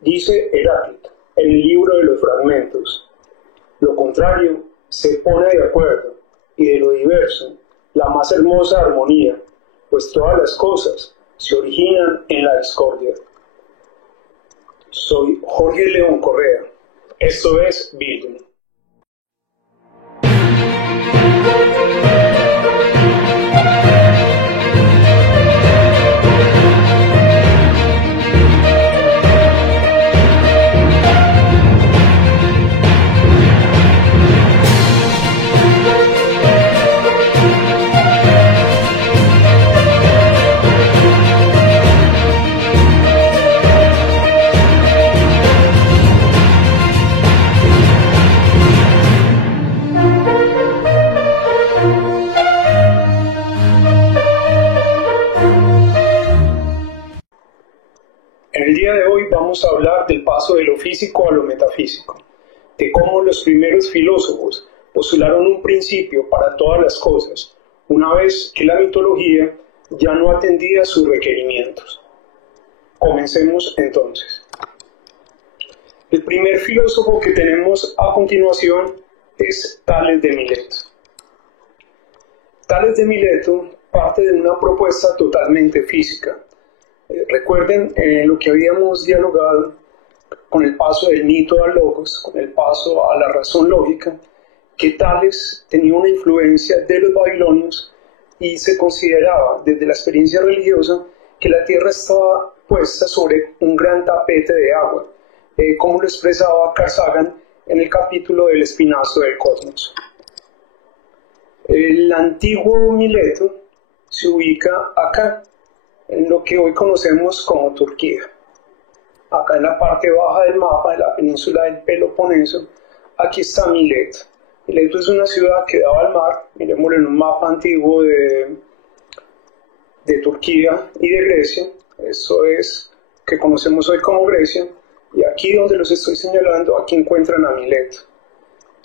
Dice Heráclito en el libro de los fragmentos: lo contrario se pone de acuerdo, y de lo diverso la más hermosa armonía, pues todas las cosas se originan en la discordia. Soy Jorge León Correa. Esto es Bildung. En el día de hoy vamos a hablar del paso de lo físico a lo metafísico, de cómo los primeros filósofos postularon un principio para todas las cosas, una vez que la mitología ya no atendía sus requerimientos. Comencemos entonces. El primer filósofo que tenemos a continuación es Tales de Mileto. Tales de Mileto parte de una propuesta totalmente física. Recuerden lo que habíamos dialogado con el paso del mito al logos, con el paso a la razón lógica, que Tales tenía una influencia de los babilonios y se consideraba desde la experiencia religiosa que la tierra estaba puesta sobre un gran tapete de agua, como lo expresaba Carl Sagan en el capítulo del espinazo del cosmos. El antiguo Mileto se ubica acá, en lo que hoy conocemos como Turquía. Acá en la parte baja del mapa de la península del Peloponeso, aquí está Mileto. Mileto es una ciudad que daba al mar, miremoslo en un mapa antiguo de Turquía y de Grecia. Eso es que conocemos hoy como Grecia, y aquí donde los estoy señalando, aquí encuentran a Mileto.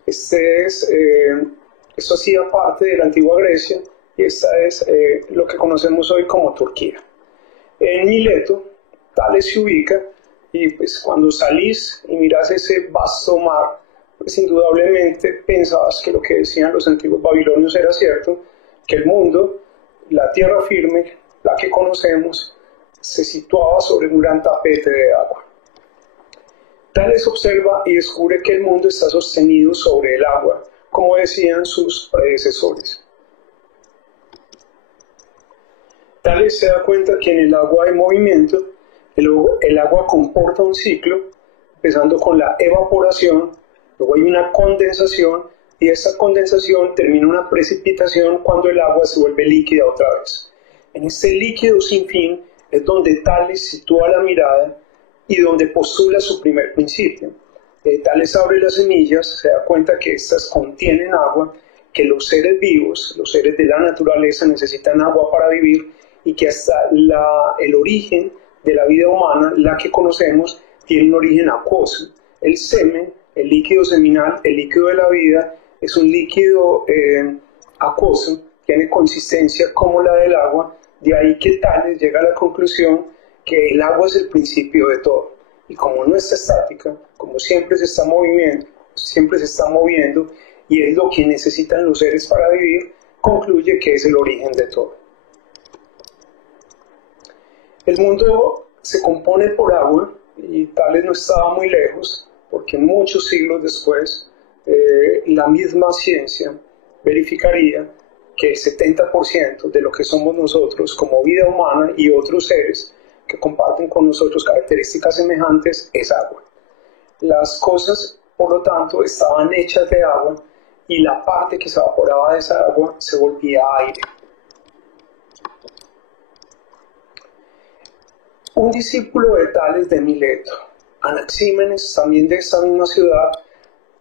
Esto hacía parte de la antigua Grecia, y esta es lo que conocemos hoy como Turquía. En Mileto, Tales se ubica, y pues cuando salís y mirás ese vasto mar, pues indudablemente pensabas que lo que decían los antiguos babilonios era cierto, que el mundo, la tierra firme, la que conocemos, se situaba sobre un gran tapete de agua. Tales observa y descubre que el mundo está sostenido sobre el agua, como decían sus predecesores. Tales se da cuenta que en el agua hay movimiento, el agua comporta un ciclo, empezando con la evaporación, luego hay una condensación, y esta condensación termina en una precipitación cuando el agua se vuelve líquida otra vez. En este líquido sin fin es donde Tales sitúa la mirada y donde postula su primer principio. Tales abre las semillas, se da cuenta que estas contienen agua, que los seres vivos, los seres de la naturaleza necesitan agua para vivir, y que hasta el origen de la vida humana, la que conocemos, tiene un origen acuoso. El semen, el líquido seminal, el líquido de la vida, es un líquido acuoso, tiene consistencia como la del agua, de ahí que Tales llega a la conclusión que el agua es el principio de todo. Y como no está estática, como siempre se está moviendo, y es lo que necesitan los seres para vivir, concluye que es el origen de todo. El mundo se compone por agua, y Tales no estaba muy lejos, porque muchos siglos después la misma ciencia verificaría que el 70% de lo que somos nosotros como vida humana y otros seres que comparten con nosotros características semejantes es agua. Las cosas, por lo tanto, estaban hechas de agua, y la parte que se evaporaba de esa agua se volvía aire. Un discípulo de Tales de Mileto, Anaxímenes, también de esta misma ciudad,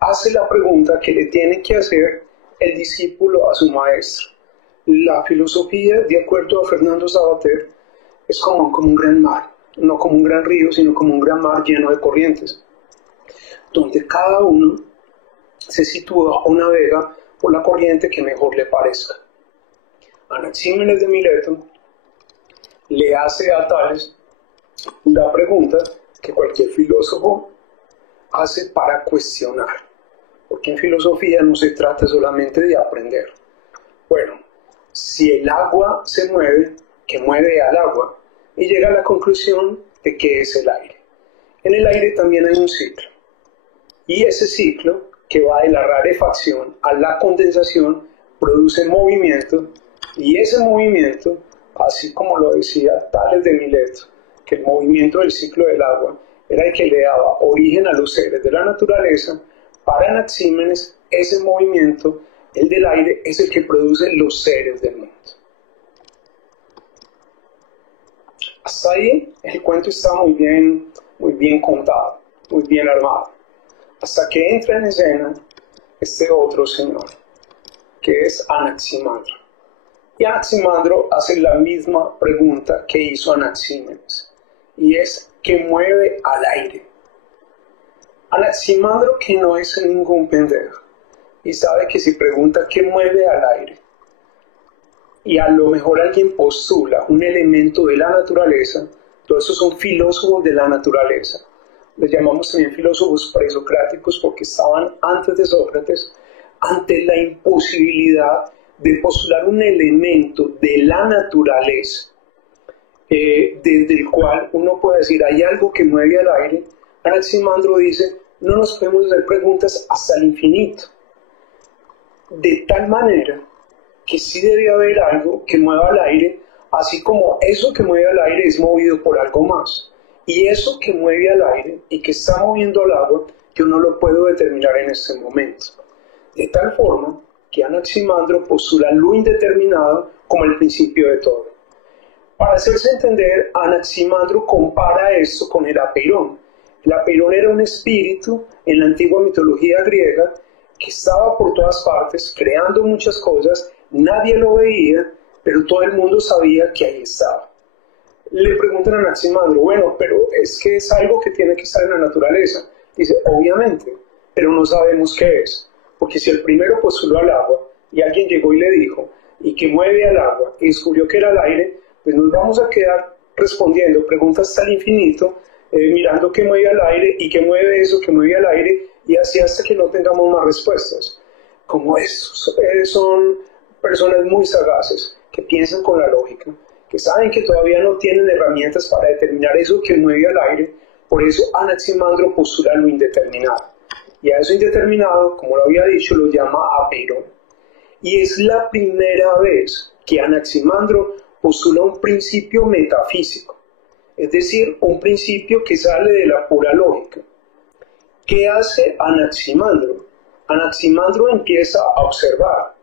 hace la pregunta que le tiene que hacer el discípulo a su maestro. La filosofía, de acuerdo a Fernando Savater, es como un gran mar, no como un gran río, sino como un gran mar lleno de corrientes, donde cada uno se sitúa o navega por la corriente que mejor le parezca. Anaxímenes de Mileto le hace a Tales la pregunta que cualquier filósofo hace para cuestionar, porque en filosofía no se trata solamente de aprender. Bueno, si el agua se mueve, ¿qué mueve al agua? Y llega a la conclusión de que es el aire. En el aire también hay un ciclo, y ese ciclo, que va de la rarefacción a la condensación, produce movimiento, y ese movimiento, así como lo decía Tales de Mileto, que el movimiento del ciclo del agua era el que le daba origen a los seres de la naturaleza, para Anaxímenes ese movimiento, el del aire, es el que produce los seres del mundo. Hasta ahí el cuento está muy bien contado, muy bien armado. Hasta que entra en escena este otro señor, que es Anaximandro. Y Anaximandro hace la misma pregunta que hizo Anaxímenes, y es ¿qué mueve al aire? Anaximandro, que no es ningún pendejo, y sabe que si pregunta ¿qué mueve al aire? Y a lo mejor alguien postula un elemento de la naturaleza, todos esos son filósofos de la naturaleza. Les llamamos también filósofos presocráticos porque estaban antes de Sócrates, ante la imposibilidad de postular un elemento de la naturaleza, desde el cual uno puede decir hay algo que mueve al aire. Anaximandro dice, no nos podemos hacer preguntas hasta el infinito, de tal manera que sí debe haber algo que mueva al aire, así como eso que mueve al aire es movido por algo más. Y eso que mueve al aire y que está moviendo al agua, yo no lo puedo determinar en este momento. De tal forma que Anaximandro postula lo indeterminado como el principio de todo. Para hacerse entender, Anaximandro compara esto con el apeirón. El apeirón era un espíritu en la antigua mitología griega que estaba por todas partes, creando muchas cosas, nadie lo veía, pero todo el mundo sabía que ahí estaba. Le preguntan a Anaximandro, bueno, pero es que es algo que tiene que estar en la naturaleza. Dice, obviamente, pero no sabemos qué es, porque si el primero postuló al agua y alguien llegó y le dijo, y que mueve al agua, y descubrió que era el aire, pues nos vamos a quedar respondiendo preguntas hasta el infinito, mirando qué mueve al aire y qué mueve eso que mueve al aire, y así hasta que no tengamos más respuestas. Como estos son personas muy sagaces, que piensan con la lógica, que saben que todavía no tienen herramientas para determinar eso que mueve al aire. Por eso Anaximandro postula lo indeterminado. Y a eso indeterminado, como lo había dicho, lo llama apeirón. Y es la primera vez que Anaximandro postula un principio metafísico, es decir, un principio que sale de la pura lógica. ¿Qué hace Anaximandro? Anaximandro empieza a observar.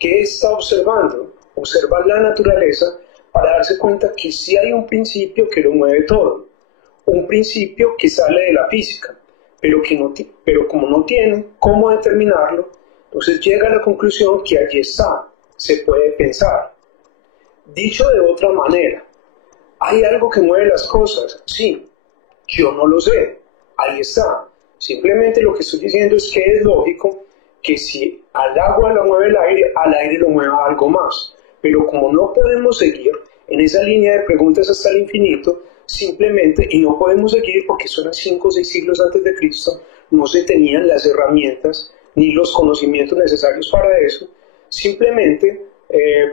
¿Qué está observando? Observar la naturaleza para darse cuenta que sí hay un principio que lo mueve todo. Un principio que sale de la física, pero como no tiene cómo determinarlo, entonces llega a la conclusión que allí está, se puede pensar. Dicho de otra manera, ¿hay algo que mueve las cosas? Sí, yo no lo sé, ahí está. Simplemente lo que estoy diciendo es que es lógico que si al agua lo mueve el aire, al aire lo mueva algo más. Pero como no podemos seguir en esa línea de preguntas hasta el infinito, simplemente, y no podemos seguir porque son 5 o 6 siglos antes de Cristo, no se tenían las herramientas ni los conocimientos necesarios para eso, simplemente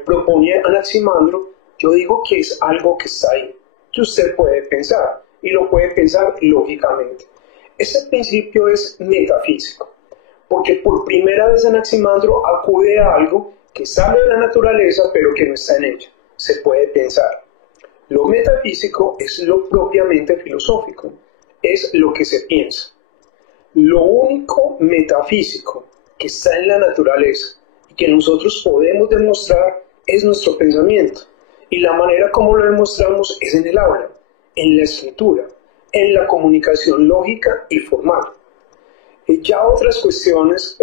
propone Anaximandro, yo digo que es algo que está ahí, que usted puede pensar, y lo puede pensar lógicamente. Ese principio es metafísico, porque por primera vez Anaximandro acude a algo que sale de la naturaleza, pero que no está en ella, se puede pensar. Lo metafísico es lo propiamente filosófico, es lo que se piensa. Lo único metafísico que está en la naturaleza y que nosotros podemos demostrar es nuestro pensamiento. Y la manera como lo demostramos es en el aula, en la escritura, en la comunicación lógica y formal. Y ya otras cuestiones,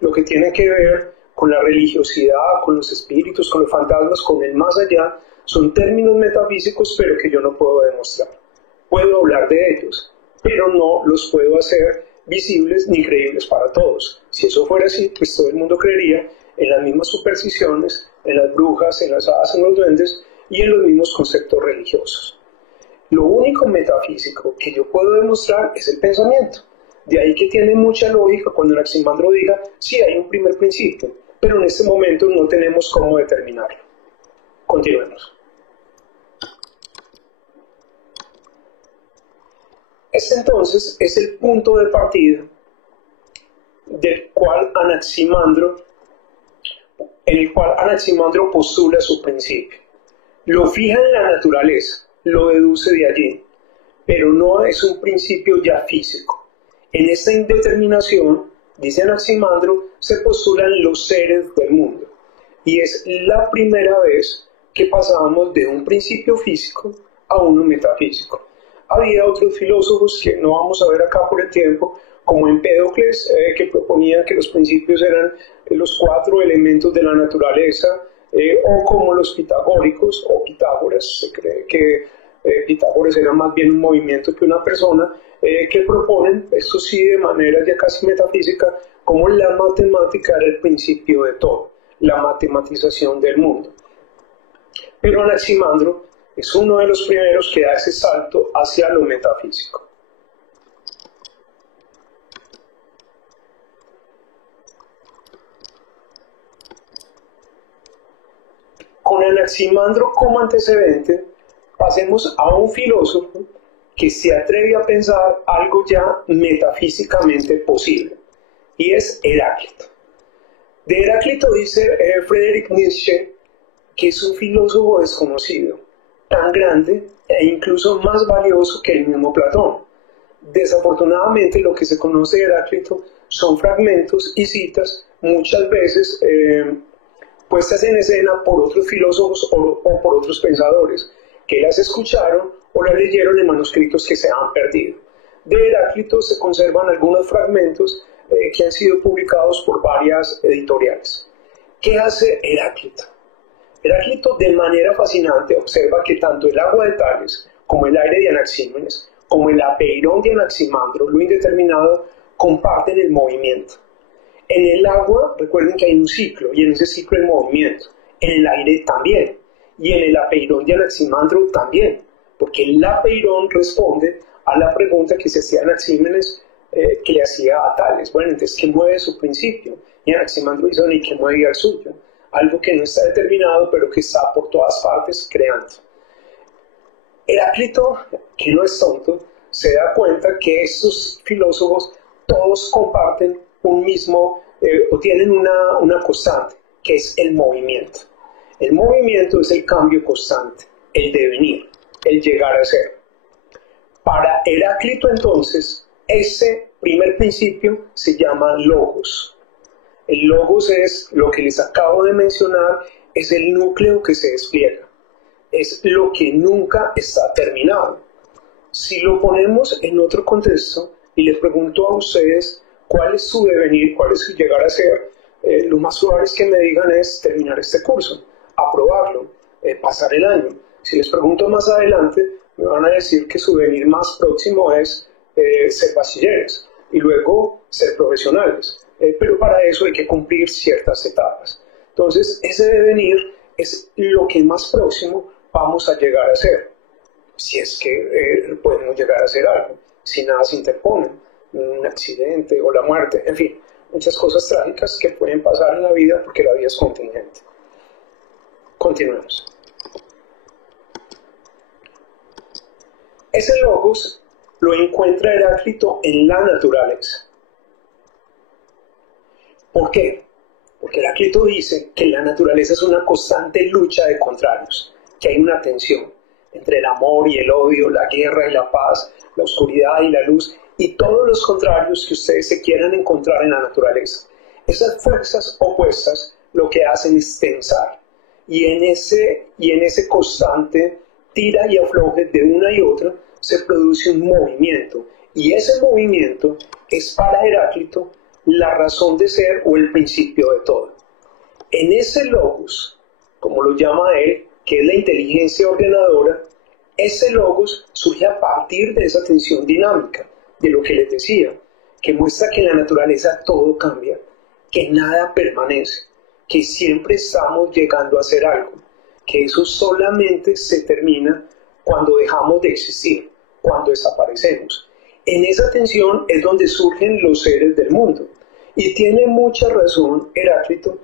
lo que tienen que ver con la religiosidad, con los espíritus, con los fantasmas, con el más allá, son términos metafísicos, pero que yo no puedo demostrar. Puedo hablar de ellos, pero no los puedo hacer visibles ni creíbles para todos. Si eso fuera así, pues todo el mundo creería en las mismas supersticiones, en las brujas, en las hadas, en los duendes y en los mismos conceptos religiosos. Lo único metafísico que yo puedo demostrar es el pensamiento. De ahí que tiene mucha lógica cuando Anaximandro diga, sí, hay un primer principio, pero en este momento no tenemos cómo determinarlo. Continuemos. Este entonces es el punto de partida del cual en el cual Anaximandro postula su principio. Lo fija en la naturaleza, lo deduce de allí, pero no es un principio ya físico. En esta indeterminación, dice Anaximandro, se postulan los seres del mundo, y es la primera vez que pasamos de un principio físico a uno metafísico. Había otros filósofos que no vamos a ver acá por el tiempo, como Empédocles, que proponían que los principios eran los 4 elementos de la naturaleza, o como los pitagóricos, o Pitágoras, se cree que Pitágoras era más bien un movimiento que una persona, que proponen, esto sí de manera ya casi metafísica, como la matemática era el principio de todo, la matematización del mundo. Pero Anaximandro es uno de los primeros que da ese salto hacia lo metafísico. Con Anaximandro como antecedente, pasemos a un filósofo que se atreve a pensar algo ya metafísicamente posible, y es Heráclito. De Heráclito dice Friedrich Nietzsche que es un filósofo desconocido, tan grande e incluso más valioso que el mismo Platón. Desafortunadamente, lo que se conoce de Heráclito son fragmentos y citas, muchas veces puestas en escena por otros filósofos o por otros pensadores, que las escucharon o las leyeron en manuscritos que se han perdido. De Heráclito se conservan algunos fragmentos que han sido publicados por varias editoriales. ¿Qué hace Heráclito? Heráclito de manera fascinante observa que tanto el agua de Tales como el aire de Anaxímenes, como el apeirón de Anaximandro, lo indeterminado, comparten el movimiento. En el agua, recuerden que hay un ciclo, y en ese ciclo hay movimiento. En el aire también, y en el apeirón de Anaximandro también, porque el apeirón responde a la pregunta que se hacía Anaxímenes, que le hacía a Tales. Bueno, entonces, ¿qué mueve su principio? Y Anaximandro dice, ¿y qué mueve al suyo? Algo que no está determinado, pero que está por todas partes creando. Heráclito, que no es tonto, se da cuenta que estos filósofos todos comparten un mismo, o tienen una constante, que es el movimiento. El movimiento es el cambio constante, el devenir, el llegar a ser. Para Heráclito, entonces, ese primer principio se llama logos. El logos es lo que les acabo de mencionar, es el núcleo que se despliega, es lo que nunca está terminado. Si lo ponemos en otro contexto y les pregunto a ustedes cuál es su devenir, cuál es su llegar a ser, lo más probable es que me digan es terminar este curso, aprobarlo, pasar el año. Si les pregunto más adelante, me van a decir que su devenir más próximo es ser bachilleres y luego ser profesionales. Pero para eso hay que cumplir ciertas etapas. Entonces, ese devenir es lo que más próximo vamos a llegar a ser, si es que podemos llegar a hacer algo, si nada se interpone, un accidente o la muerte, en fin, muchas cosas trágicas que pueden pasar en la vida porque la vida es contingente. Continuemos. Ese logos lo encuentra Heráclito en la naturaleza. ¿Por qué? Porque Heráclito dice que la naturaleza es una constante lucha de contrarios, que hay una tensión entre el amor y el odio, la guerra y la paz, la oscuridad y la luz, y todos los contrarios que ustedes se quieran encontrar en la naturaleza. Esas fuerzas opuestas lo que hacen es tensar, y en ese constante tira y afloje de una y otra se produce un movimiento, y ese movimiento es para Heráclito la razón de ser o el principio de todo. En ese logos, como lo llama él, que es la inteligencia ordenadora, ese logos surge a partir de esa tensión dinámica, de lo que les decía, que muestra que en la naturaleza todo cambia, que nada permanece, que siempre estamos llegando a hacer algo, que eso solamente se termina cuando dejamos de existir, cuando desaparecemos. En esa tensión es donde surgen los seres del mundo. Y tiene mucha razón Heráclito,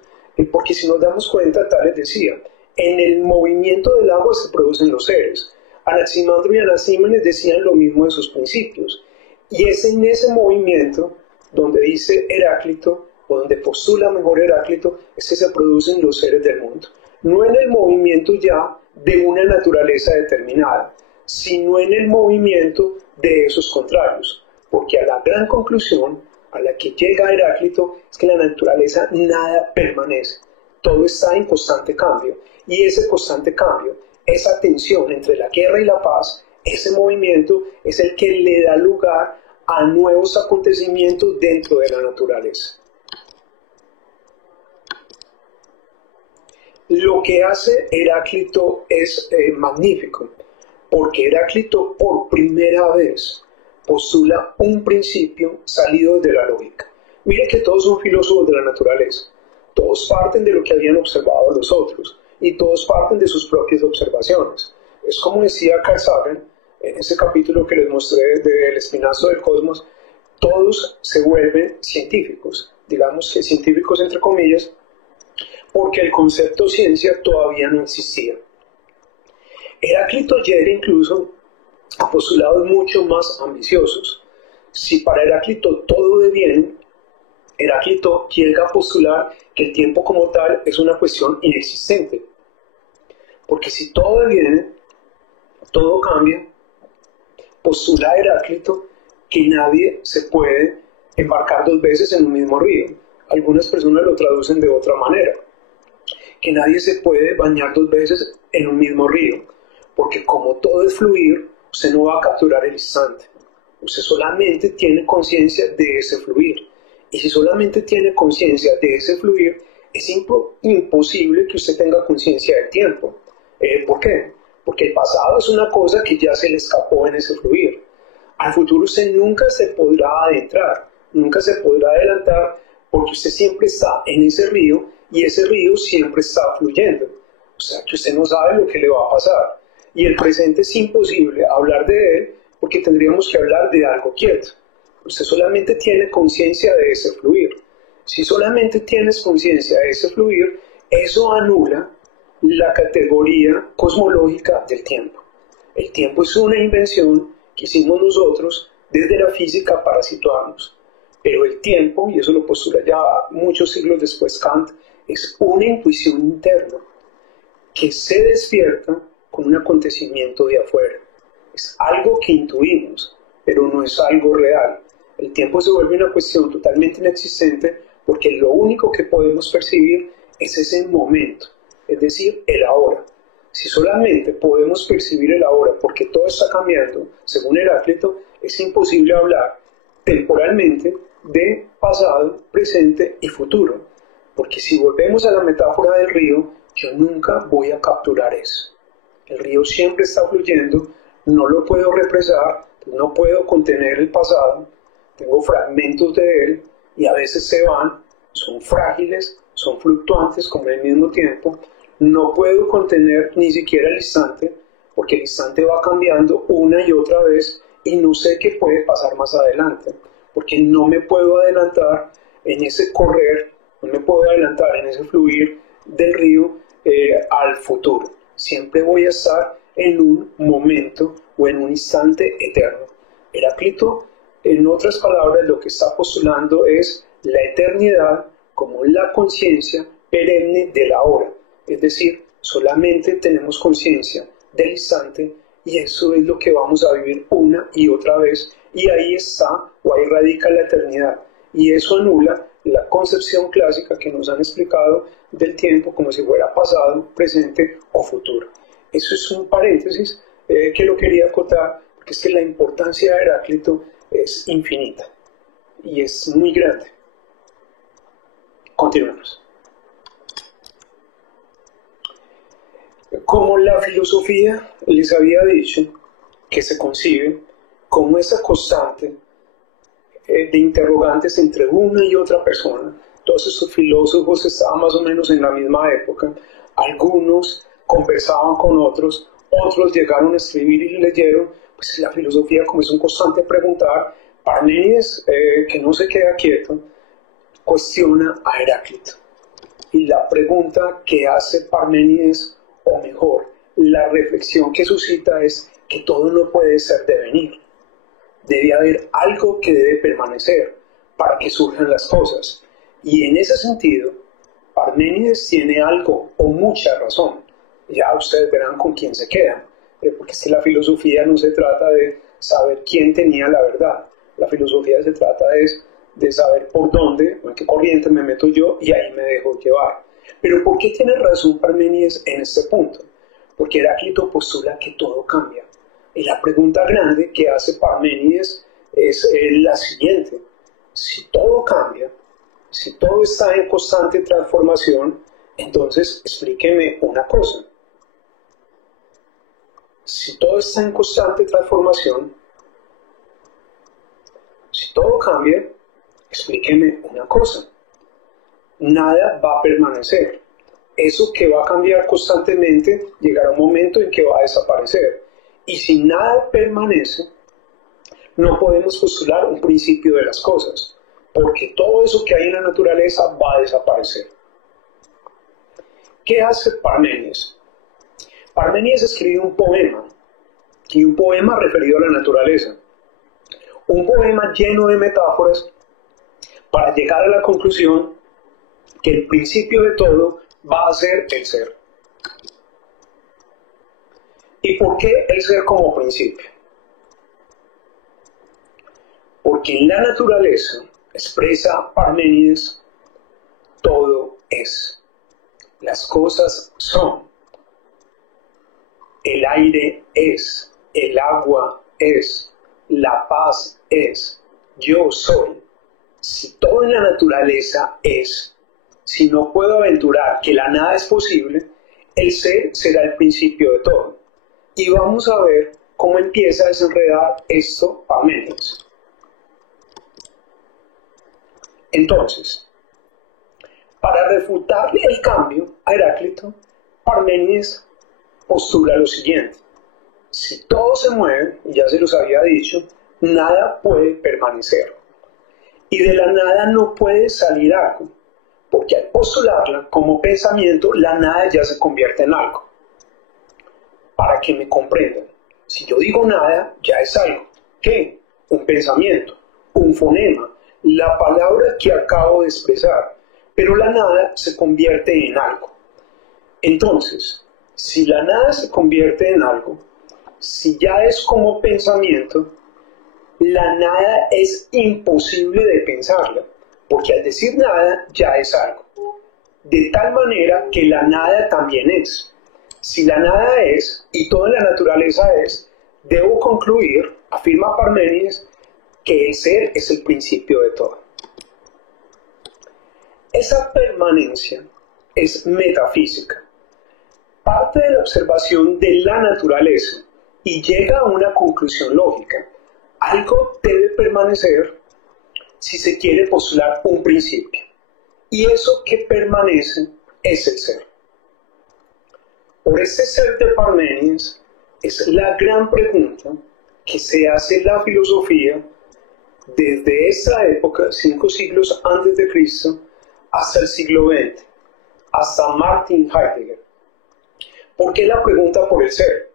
porque si nos damos cuenta, Tales decía, en el movimiento del agua se producen los seres. Anaximandro y Anaxímenes decían lo mismo de sus principios. Y es en ese movimiento donde dice Heráclito, o donde postula mejor Heráclito, es que se producen los seres del mundo. No en el movimiento ya de una naturaleza determinada, sino en el movimiento de esos contrarios. Porque a la gran conclusión a la que llega Heráclito es que en la naturaleza nada permanece. Todo está en constante cambio. Y ese constante cambio, esa tensión entre la guerra y la paz, ese movimiento es el que le da lugar a nuevos acontecimientos dentro de la naturaleza. Lo que hace Heráclito es magnífico, porque Heráclito por primera vez postula un principio salido de la lógica. Mire que todos son filósofos de la naturaleza, todos parten de lo que habían observado los otros, y todos parten de sus propias observaciones. Es como decía Carl Sagan, en ese capítulo que les mostré del espinazo del cosmos, todos se vuelven científicos, digamos que científicos entre comillas, porque el concepto ciencia todavía no existía. Heráclito llega incluso a postulados mucho más ambiciosos. Si para Heráclito todo deviene, Heráclito llega a postular que el tiempo como tal es una cuestión inexistente. Porque si todo deviene, todo cambia, postula Heráclito que nadie se puede embarcar dos veces en un mismo río. Algunas personas lo traducen de otra manera. Que nadie se puede bañar dos veces en un mismo río. Porque como todo es fluir, usted no va a capturar el instante. Usted solamente tiene conciencia de ese fluir. Y si solamente tiene conciencia de ese fluir, es imposible que usted tenga conciencia del tiempo. ¿Por qué? Porque el pasado es una cosa que ya se le escapó en ese fluir. Al futuro usted nunca se podrá adentrar, nunca se podrá adelantar, porque usted siempre está en ese río y ese río siempre está fluyendo. O sea que usted no sabe lo que le va a pasar. Y el presente es imposible hablar de él porque tendríamos que hablar de algo quieto. Usted solamente tiene conciencia de ese fluir. Si solamente tienes conciencia de ese fluir, eso anula la categoría cosmológica del tiempo. El tiempo es una invención que hicimos nosotros desde la física para situarnos. Pero el tiempo, y eso lo postula ya muchos siglos después Kant, es una intuición interna que se despierta con un acontecimiento de afuera. Es algo que intuimos, pero no es algo real. El tiempo se vuelve una cuestión totalmente inexistente porque lo único que podemos percibir es ese momento, es decir, el ahora. Si solamente podemos percibir el ahora porque todo está cambiando, según Heráclito, es imposible hablar temporalmente de pasado, presente y futuro. Porque si volvemos a la metáfora del río, yo nunca voy a capturar eso. El río siempre está fluyendo, no lo puedo represar, no puedo contener el pasado, tengo fragmentos de él y a veces se van, son frágiles, son fluctuantes como al mismo tiempo. No puedo contener ni siquiera el instante, porque el instante va cambiando una y otra vez y no sé qué puede pasar más adelante, porque no me puedo adelantar en ese correr, no me puedo adelantar en ese fluir del río al futuro. Siempre voy a estar en un momento o en un instante eterno. Heráclito, en otras palabras, lo que está postulando es la eternidad como la conciencia perenne de la hora. Es decir, solamente tenemos conciencia del instante y eso es lo que vamos a vivir una y otra vez y ahí está o ahí radica la eternidad y eso anula la concepción clásica que nos han explicado del tiempo como si fuera pasado, presente o futuro. Eso es un paréntesis que lo quería acotar porque es que la importancia de Heráclito es infinita y es muy grande. Continuemos. Como la filosofía les había dicho que se concibe como esa constante de interrogantes entre una y otra persona, todos esos filósofos estaban más o menos en la misma época, algunos conversaban con otros otros llegaron a escribir y leyeron, pues la filosofía como es un constante preguntar. Parménides, que no se queda quieto, cuestiona a Heráclito. Y la pregunta que hace Parménides, o mejor, la reflexión que suscita es que todo no puede ser devenir. Debe haber algo que debe permanecer para que surjan las cosas. Y en ese sentido, Parménides tiene algo o mucha razón. Ya ustedes verán con quién se quedan. Porque es que la filosofía no se trata de saber quién tenía la verdad. La filosofía se trata de saber por dónde o en qué corriente me meto yo y ahí me dejo llevar. Pero ¿por qué tiene razón Parménides en este punto? Porque Heráclito postula que todo cambia. Y la pregunta grande que hace Parménides es la siguiente. Si todo cambia, si todo está en constante transformación, entonces explíqueme una cosa. Si todo está en constante transformación, si todo cambia, explíqueme una cosa. Nada va a permanecer. Eso que va a cambiar constantemente llegará un momento en que va a desaparecer. Y si nada permanece, no podemos postular un principio de las cosas, porque todo eso que hay en la naturaleza va a desaparecer. ¿Qué hace Parménides? Parménides escribe un poema, y un poema referido a la naturaleza. Un poema lleno de metáforas para llegar a la conclusión que el principio de todo va a ser el ser. ¿Y por qué el ser como principio? Porque en la naturaleza, expresa Parménides, todo es. Las cosas son. El aire es, el agua es, la paz es, yo soy. Si todo en la naturaleza es, si no puedo aventurar que la nada es posible, el ser será el principio de todo. Y vamos a ver cómo empieza a desenredar esto Parménides. Entonces, para refutarle el cambio a Heráclito, Parménides postula lo siguiente. Si todo se mueve, y ya se los había dicho, nada puede permanecer. Y de la nada no puede salir algo, porque al postularla como pensamiento, la nada ya se convierte en algo. Para que me comprendan, si yo digo nada, ya es algo. ¿Qué? Un pensamiento, un fonema, la palabra que acabo de expresar, pero la nada se convierte en algo. Entonces, si la nada se convierte en algo, si ya es como pensamiento, la nada es imposible de pensarla, porque al decir nada ya es algo. De tal manera que la nada también es. Si la nada es, y toda la naturaleza es, debo concluir, afirma Parménides, que el ser es el principio de todo. Esa permanencia es metafísica. Parte de la observación de la naturaleza y llega a una conclusión lógica. Algo debe permanecer si se quiere postular un principio. Y eso que permanece es el ser. Por este ser de Parménides es la gran pregunta que se hace la filosofía desde esa época, 5 siglos antes de Cristo, hasta el siglo XX, hasta Martin Heidegger. ¿Por qué la pregunta por el ser?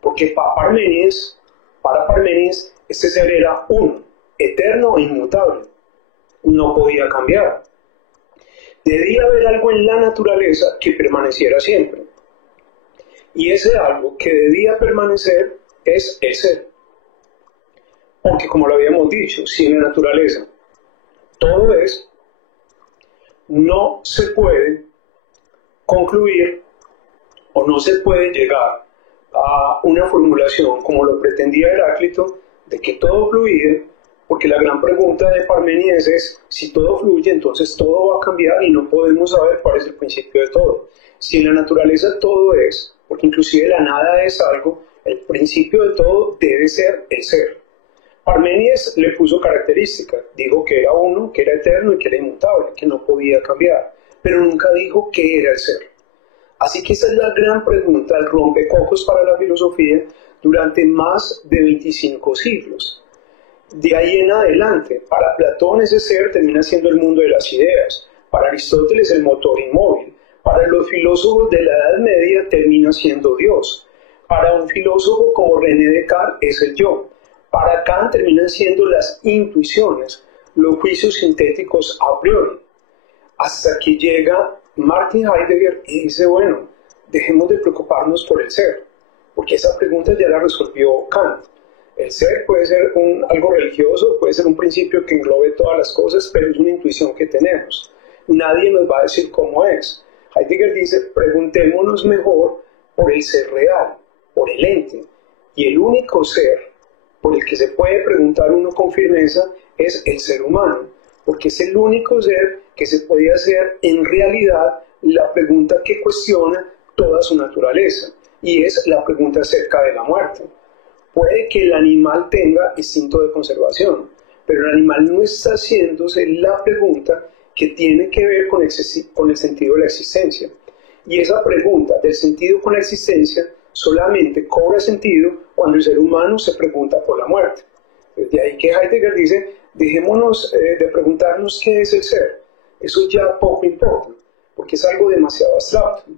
Porque para Parménides, este ser era uno, eterno e inmutable. No podía cambiar. Debía haber algo en la naturaleza que permaneciera siempre. Y ese algo que debía permanecer es el ser. Porque como lo habíamos dicho, si en la naturaleza todo es, no se puede concluir o no se puede llegar a una formulación como lo pretendía Heráclito de que todo fluye, porque la gran pregunta de Parménides es si todo fluye, entonces todo va a cambiar y no podemos saber cuál es el principio de todo. Si en la naturaleza todo es, porque inclusive la nada es algo, el principio de todo debe ser el ser. Parménides le puso características, dijo que era uno, que era eterno y que era inmutable, que no podía cambiar, pero nunca dijo qué era el ser. Así que esa es la gran pregunta, el rompecocos para la filosofía durante más de 25 siglos. De ahí en adelante, para Platón ese ser termina siendo el mundo de las ideas, para Aristóteles el motor inmóvil, para los filósofos de la Edad Media termina siendo Dios, para un filósofo como René Descartes es el yo, para Kant terminan siendo las intuiciones, los juicios sintéticos a priori, hasta que llega Martin Heidegger y dice, bueno, dejemos de preocuparnos por el ser, porque esa pregunta ya la resolvió Kant. El ser puede ser algo religioso, puede ser un principio que englobe todas las cosas, pero es una intuición que tenemos. Nadie nos va a decir cómo es. Heidegger dice, preguntémonos mejor por el ser real, por el ente. Y el único ser por el que se puede preguntar uno con firmeza es el ser humano, porque es el único ser que se puede hacer en realidad la pregunta que cuestiona toda su naturaleza, y es la pregunta acerca de la muerte. Puede que el animal tenga instinto de conservación, pero el animal no está haciéndose la pregunta que tiene que ver con el sentido de la existencia. Y esa pregunta del sentido con la existencia solamente cobra sentido cuando el ser humano se pregunta por la muerte. De ahí que Heidegger dice, dejémonos de preguntarnos qué es el ser. Eso ya poco importa, porque es algo demasiado abstracto.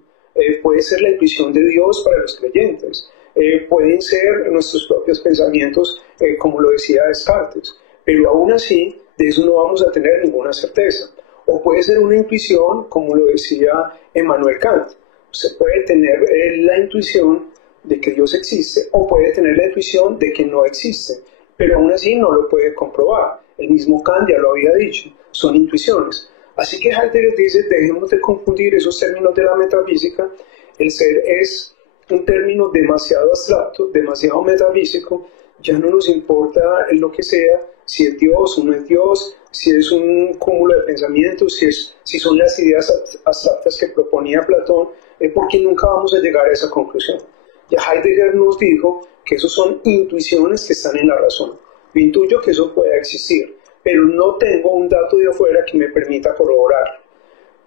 Puede ser la intuición de Dios para los creyentes, pueden ser nuestros propios pensamientos, como lo decía Descartes, pero aún así de eso no vamos a tener ninguna certeza. O puede ser una intuición, como lo decía Emmanuel Kant. Usted puede tener la intuición de que Dios existe, o puede tener la intuición de que no existe, pero aún así no lo puede comprobar. El mismo Kant ya lo había dicho, son intuiciones. Así que Heidegger dice, dejemos de confundir esos términos de la metafísica. El ser es un término demasiado abstracto, demasiado metafísico, ya no nos importa lo que sea, si es Dios o no es Dios, si es un cúmulo de pensamientos, si son las ideas abstractas que proponía Platón, porque nunca vamos a llegar a esa conclusión. Ya Heidegger nos dijo que eso son intuiciones que están en la razón. Yo intuyo que eso pueda existir, pero no tengo un dato de afuera que me permita corroborar.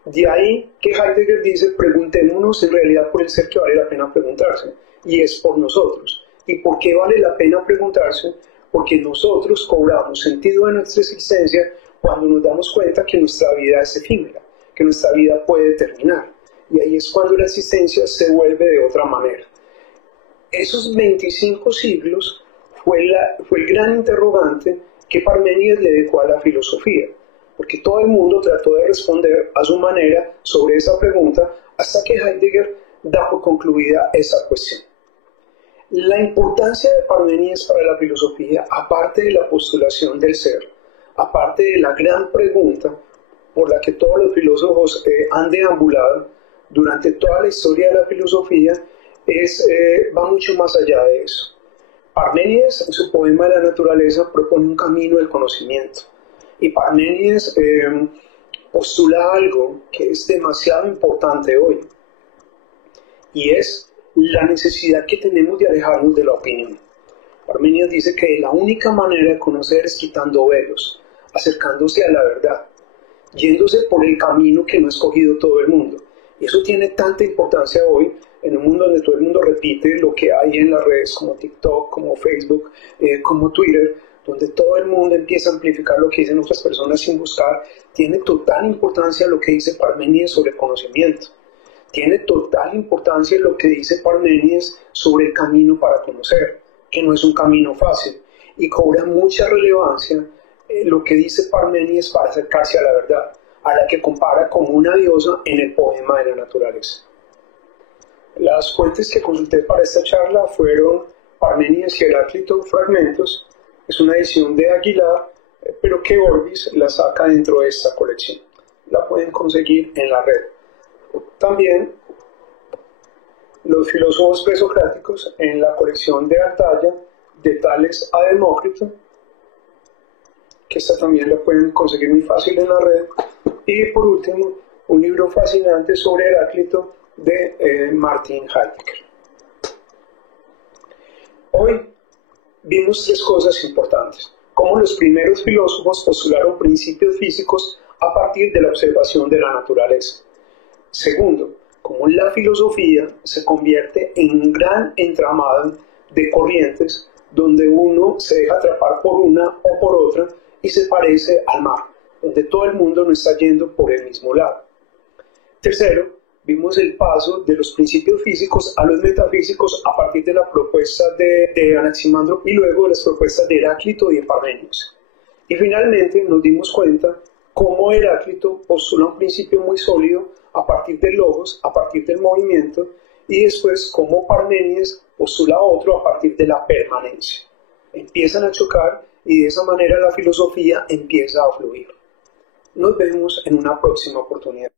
De ahí que Heidegger dice, preguntémonos en realidad por el ser que vale la pena preguntarse, y es por nosotros. ¿Y por qué vale la pena preguntarse? Porque nosotros cobramos sentido de nuestra existencia cuando nos damos cuenta que nuestra vida es efímera, que nuestra vida puede terminar. Y ahí es cuando la existencia se vuelve de otra manera. Esos 25 siglos fue el gran interrogante que Parménides le dejó a la filosofía, porque todo el mundo trató de responder a su manera sobre esa pregunta hasta que Heidegger da por concluida esa cuestión. La importancia de Parménides para la filosofía, aparte de la postulación del ser, aparte de la gran pregunta por la que todos los filósofos han deambulado durante toda la historia de la filosofía, va mucho más allá de eso. Parménides, en su poema de la naturaleza, propone un camino del conocimiento. Y Parménides postula algo que es demasiado importante hoy, y es la necesidad que tenemos de alejarnos de la opinión. Parménides dice que la única manera de conocer es quitando velos, acercándose a la verdad, yéndose por el camino que no ha escogido todo el mundo. Y eso tiene tanta importancia hoy, en un mundo donde todo el mundo repite lo que hay en las redes como TikTok, como Facebook, como Twitter, donde todo el mundo empieza a amplificar lo que dicen otras personas sin buscar. Tiene total importancia lo que dice Parménides sobre el conocimiento. Tiene total importancia lo que dice Parménides sobre el camino para conocer, que no es un camino fácil, y cobra mucha relevancia lo que dice Parménides para acercarse a la verdad, a la que compara como una diosa en el poema de la naturaleza. Las fuentes que consulté para esta charla fueron Parménides y Heráclito, fragmentos. Es una edición de Aguilar, pero que Orbis la saca dentro de esta colección. La pueden conseguir en la red. También los filósofos presocráticos en la colección de Artaya, de Tales a Demócrito, que esta también la pueden conseguir muy fácil en la red. Y por último, un libro fascinante sobre Heráclito de Martin Heidegger. Hoy vimos tres cosas importantes: cómo los primeros filósofos postularon principios físicos a partir de la observación de la naturaleza. Segundo, cómo la filosofía se convierte en un gran entramado de corrientes donde uno se deja atrapar por una o por otra y se parece al mar, donde todo el mundo no está yendo por el mismo lado. Tercero, vimos el paso de los principios físicos a los metafísicos a partir de la propuesta de Anaximandro y luego de las propuestas de Heráclito y de Parménides. Y finalmente nos dimos cuenta cómo Heráclito postula un principio muy sólido a partir del logos, a partir del movimiento, y después cómo Parménides postula otro a partir de la permanencia. Empiezan a chocar y de esa manera la filosofía empieza a fluir. Nos vemos en una próxima oportunidad.